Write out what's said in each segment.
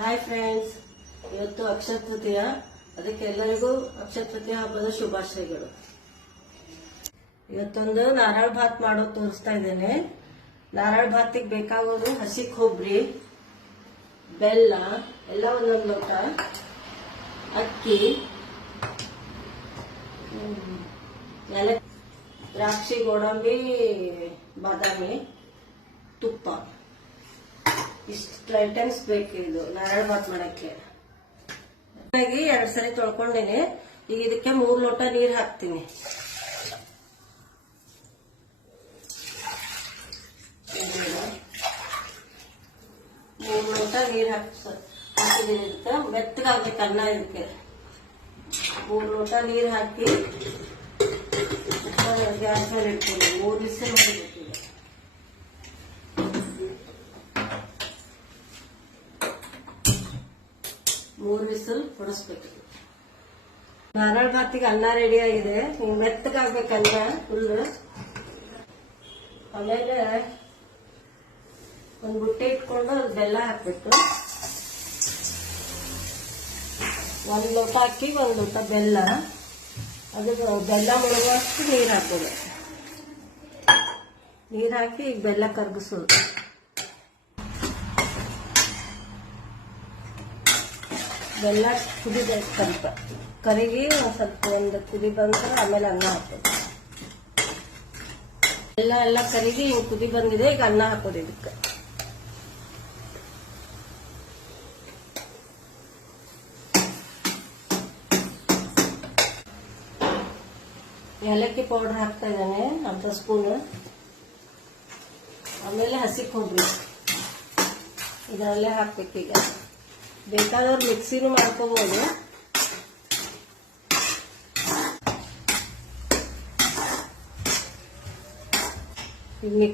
Hi friends, ಇವತ್ತು ಅಕ್ಷಯ ತೃತೀಯ. ಅದಕ್ಕೆ ಎಲ್ಲರಿಗೂ ಅಕ್ಷಯ ತೃತೀಯ ಹಬ್ಬದ ಶುಭಾಶಯಗಳು. ಇವತ್ತೊಂದು ನಾರಳ ಭಾತ್ ಮಾಡೋದು ತೋರಿಸ್ತಾ ಇದ್ದೇನೆ. ನಾರಳ ಭಾತಿಗೆ ಬೇಕಾಗೋದು ಹಸಿ ಕೊಬ್ಬರಿ, ಬೆಲ್ಲ ಎಲ್ಲ ಒಂದೊಂದು ಲೋಟ, ಅಕ್ಕಿ, ದ್ರಾಕ್ಷಿ, ಗೋಡಂಬಿ, ಬಾದಾಮಿ, ತುಪ್ಪ. ಇಷ್ಟು ಐಟಮ್ಸ್ ಬೇಕು ಇದು ನಾರಳ ಭಾತ್ ಮಾಡಕ್ಕೆ. 2 ಸರಿ ತೊಳ್ಕೊಂಡೇನೆ. ಈಗ ಇದಕ್ಕೆ 3 ಲೋಟ ನೀರು ಹಾಕ್ತೀನಿ. ಮೂರು ಲೋಟ ನೀರು ಹಾಕಿದೀನಿ. ಇದಕ್ಕೆ ಮೆತ್ತಗಾಗ್ಬೇಕು ಅನ್ನ. ಇದಕ್ಕೆ 3 ಲೋಟ ನೀರು ಹಾಕಿ ಗ್ಯಾಸ್ ಮೇಲೆ ಇಟ್ಕೊಂಡು 3 ವಿಸಿಲ್ ಮಾಡಬೇಕು. 3 ವಿಸಿಲ್ ಹೊಡಿಸ್ಬೇಕು. ನಾರಳ ಭಾತಿಗೆ ಅನ್ನ ರೆಡಿ ಆಗಿದೆ. ಮೆತ್ತಗಾಗ್ಬೇಕು ಅನ್ನ ಫುಲ್. ಆಮೇಲೆ ಒಂದು ಬುಟ್ಟೆ ಇಟ್ಕೊಂಡು ಬೆಲ್ಲ ಹಾಕ್ಬೇಕು. 1 ಲೋಟ ಅಕ್ಕಿ, 1 ಲೋಟ ಬೆಲ್ಲ. ಅದು ಬೆಲ್ಲ ಮುಳುಗುವಷ್ಟು ನೀರು ಹಾಕೋದು. ನೀರು ಹಾಕಿ ಈಗ ಬೆಲ್ಲ ಕರಗಿಸೋದು. ಬೆಲ್ಲ ಕುದಿಬೇಕು. ಸ್ವಲ್ಪ ಕರಿಗಿ ಸ್ವಲ್ಪ ಒಂದು ಕುದಿ ಬಂದ್ರೆ ಆಮೇಲೆ ಅನ್ನ ಹಾಕೋದು. ಎಲ್ಲ ಕರಿಗಿ ಕುದಿ ಬಂದಿದೆ. ಈಗ ಅನ್ನ ಹಾಕೋದು. ಇದಕ್ಕೆ ಏಲಕ್ಕಿ ಪೌಡರ್ ಹಾಕ್ತಾ ಇದ್ದಾನೆ, ಅರ್ಧ ಸ್ಪೂನ್. ಆಮೇಲೆ ಹಸಿ ಕೊಬ್ಬರಿ ಇದರಲ್ಲೇ ಹಾಕ್ಬೇಕು. ಈಗ ಬೇಕಾದವ್ರು ಮಿಕ್ಸಿನೂ ಮಾಡ್ಕೋಬಹುದು. ಈಗ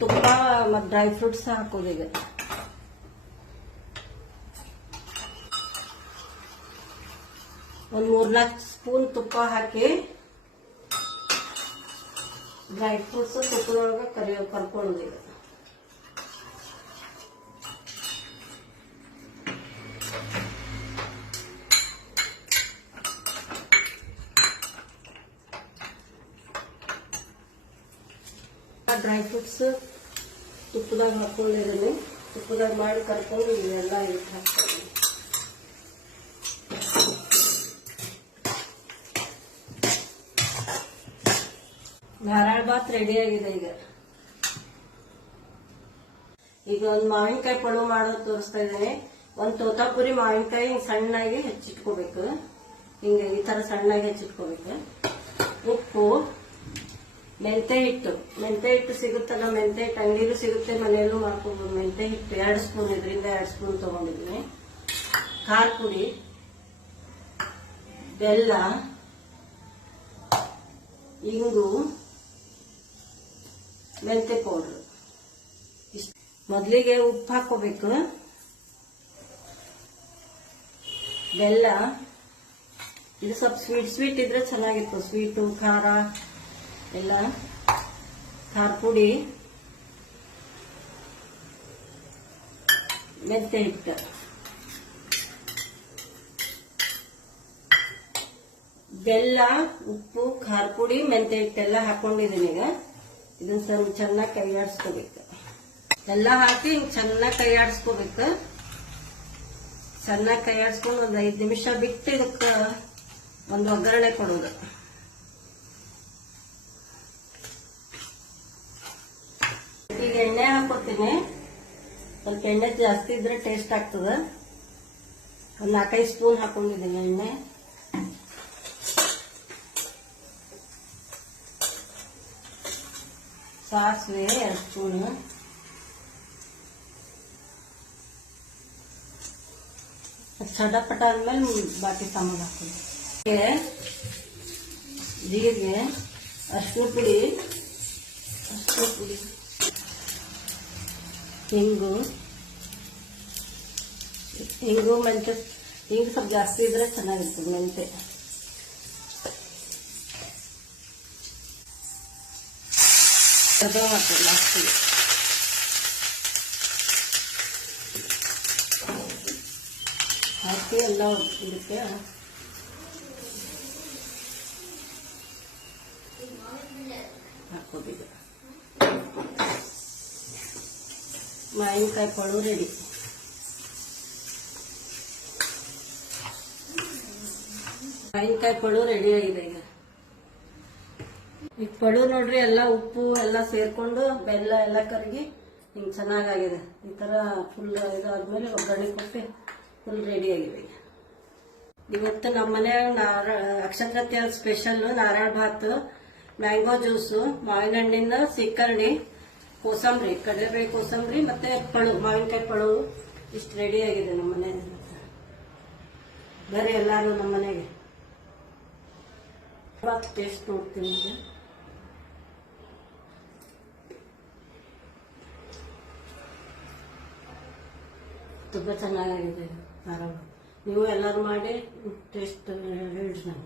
ತುಪ್ಪ ಮತ್ತು ಡ್ರೈ ಫ್ರೂಟ್ಸ್ ಹಾಕೋದು. ಈಗ ಒಂದು 3-4 ಸ್ಪೂನ್ ತುಪ್ಪ ಹಾಕಿ ಡ್ರೈ ಫ್ರೂಟ್ಸ್ ತುಪ್ಪದೊಳಗೆ ಕರ್ಕೊಳ್ಳೋದು. ಈಗ ಡ್ರೈ ಫ್ರೂಟ್ಸ್ ತುಪ್ಪದಾಗ ಹಾಕೊಂಡಿದ್ದೀನಿ. ತುಪ್ಪದಾಗ ಮಾಡಿ ಕರ್ಕೊಂಡು ಇವೆಲ್ಲ ಇದಕ್ಕೆ ಹಾಕ್ತೀನಿ. ನಾರಳ ಭಾತ್ ರೆಡಿ ಆಗಿದೆ. ಈಗ ಒಂದು ಮಾವಿನಕಾಯಿ ಪಳು ಮಾಡೋದು ತೋರಿಸ್ತಾ ಇದ್ದೇನೆ. ಒಂದು ತೋತಾಪುರಿ ಮಾವಿನಕಾಯಿ ಸಣ್ಣಾಗಿ ಹೆಚ್ಚಿಟ್ಕೋಬೇಕು. ಹಿಂಗೆ ಈ ತರ ಸಣ್ಣಾಗಿ ಹೆಚ್ಚಿಟ್ಕೋಬೇಕು. ಉಪ್ಪು, ಮೆಂತೆ ಹಿಟ್ಟು ಸಿಗುತ್ತಲ್ಲ, ಮೆಂತೆ ಹಿಟ್ಟು ಅಂಗಡಿಲೂ ಸಿಗುತ್ತೆ, ಮನೆಯಲ್ಲೂ ಮಾಡ್ಕೋಬಹುದು. ಮೆಂತೆ ಹಿಟ್ಟು 2 ಸ್ಪೂನ್, ಇದರಿಂದ 2 ಸ್ಪೂನ್ ತಗೊಂಡಿದ್ದೀನಿ. ಖಾರ ಪುಡಿ, ಬೆಲ್ಲ, ಇಂಗು, ಮೆಂತೆ ಪೌಡರ್. ಮೊದಲಿಗೆ ಉಪ್ಪು ಹಾಕೋಬೇಕು. ಬೆಲ್ಲ ಇದು ಸ್ವಲ್ಪ ಸ್ವೀಟ್ ಇದ್ರೆ ಚೆನ್ನಾಗಿತ್ತು. ಸ್ವೀಟು, ಖಾರ ಎಲ್ಲ. ಖಾರ ಪುಡಿ, ಮೆಂತೆ ಹಿಟ್ಟು, ಬೆಲ್ಲ, ಉಪ್ಪು, ಖಾರ ಪುಡಿ, ಮೆಂತೆ ಹಿಟ್ಟೆಲ್ಲ ಹಾಕೊಂಡಿದ್ದೀನಿ. ಈಗ ಇದನ್ನ ಸ್ವಲ್ಪ ಚೆನ್ನಾಗಿ ಕೈ ಆಡಿಸ್ಕೋಬೇಕು. ಎಲ್ಲ ಹಾಕಿ ಚೆನ್ನಾಗಿ ಕೈ ಆಡಿಸ್ಕೋಬೇಕು. ಚೆನ್ನಾಗಿ ಕೈ ಆಡಿಸ್ಕೊಂಡು ಒಂದು 5 ನಿಮಿಷ ಬಿಟ್ಟು ಇದಕ್ಕೆ ಒಂದು ಒಗ್ಗರಣೆ ಕೊಡೋದು. ಈಗ ಎಣ್ಣೆ ಹಾಕೋತೀನಿ. ಸ್ವಲ್ಪ ಎಣ್ಣೆ ಜಾಸ್ತಿ ಇದ್ರೆ ಟೇಸ್ಟ್ ಆಗ್ತದ. ಒಂದು 4-5 ಸ್ಪೂನ್ ಹಾಕೊಂಡಿದ್ದೀನಿ ಎಣ್ಣೆ. ಸಾಸಿವೆ 2 ಸ್ಪೂನ್. ಚಟಪಟ ಆದ್ಮೇಲೆ ಬಾಕಿ ಸಾಮಾನು ಹಾಕೋದು. ಜೀರಿಗೆ, ಅರಿಶಿನ ಪುಡಿ, ಹಿಂಗು, ಮೆಂತೆ. ಹಿಂಗು ಸ್ವಲ್ಪ ಜಾಸ್ತಿ ಇದ್ರೆ ಚೆನ್ನಾಗಿರ್ತದೆ. ಮೆಂತೆ, ಹಾಕೋದು ಲಾಸ್ಟಿಗೆ. ಹಾಕಿ ಎಲ್ಲ ಇದಕ್ಕೆ ಹಾಕೋದು. ಮಾವಿನಕಾಯಿ ಪಳು ರೆಡಿ. ಮಾವಿನಕಾಯಿ ಪಳು ರೆಡಿ ಆಗಿದೆ. ಈಗ ಪಳು ನೋಡ್ರಿ ಎಲ್ಲ ಉಪ್ಪು ಎಲ್ಲ ಸೇರ್ಕೊಂಡು ಬೆಲ್ಲ ಎಲ್ಲ ಕರಗಿ ಹಿಂಗೆ ಚೆನ್ನಾಗಾಗಿದೆ. ಈ ತರ ಫುಲ್ ಇದಾದ್ಮೇಲೆ ಒಗ್ಗರಣೆ ಕೊಟ್ಟು ಫುಲ್ ರೆಡಿ ಆಗಿದೆ. ಇವತ್ತು ನಮ್ಮ ಮನೆಯಾಗ ಅಕ್ಷಯ ತೃತೀಯ ಸ್ಪೆಷಲ್ ನಾರಾಯಣ ಭಾತ್, ಮ್ಯಾಂಗೋ ಜ್ಯೂಸು, ಮಾವಿನ ಹಣ್ಣಿನ ಸೀಕರಣಿ, ಕೋಸಂಬರಿ, ಕಡಲೆಬೇಳೆ ಕೋಸಂಬರಿ ಮತ್ತೆ ಪಳು, ಮಾವಿನಕಾಯಿ ಪಳು ಇಷ್ಟು ರೆಡಿ ಆಗಿದೆ ನಮ್ಮ ಮನೆಯಲ್ಲಿ. ಬರ್ರಿ ಎಲ್ಲಾರು ನಮ್ಮ ಮನೆಗೆ. ಟೇಸ್ಟ್ ನೋಡ್ತೀನಿ ಈಗ. ತುಂಬ ಚೆನ್ನಾಗಿದೆ. ನೀವು ಎಲ್ಲರೂ ಮಾಡಿ ಟೇಸ್ಟ್ ಹೇಳ್ರಿ. ನಾನು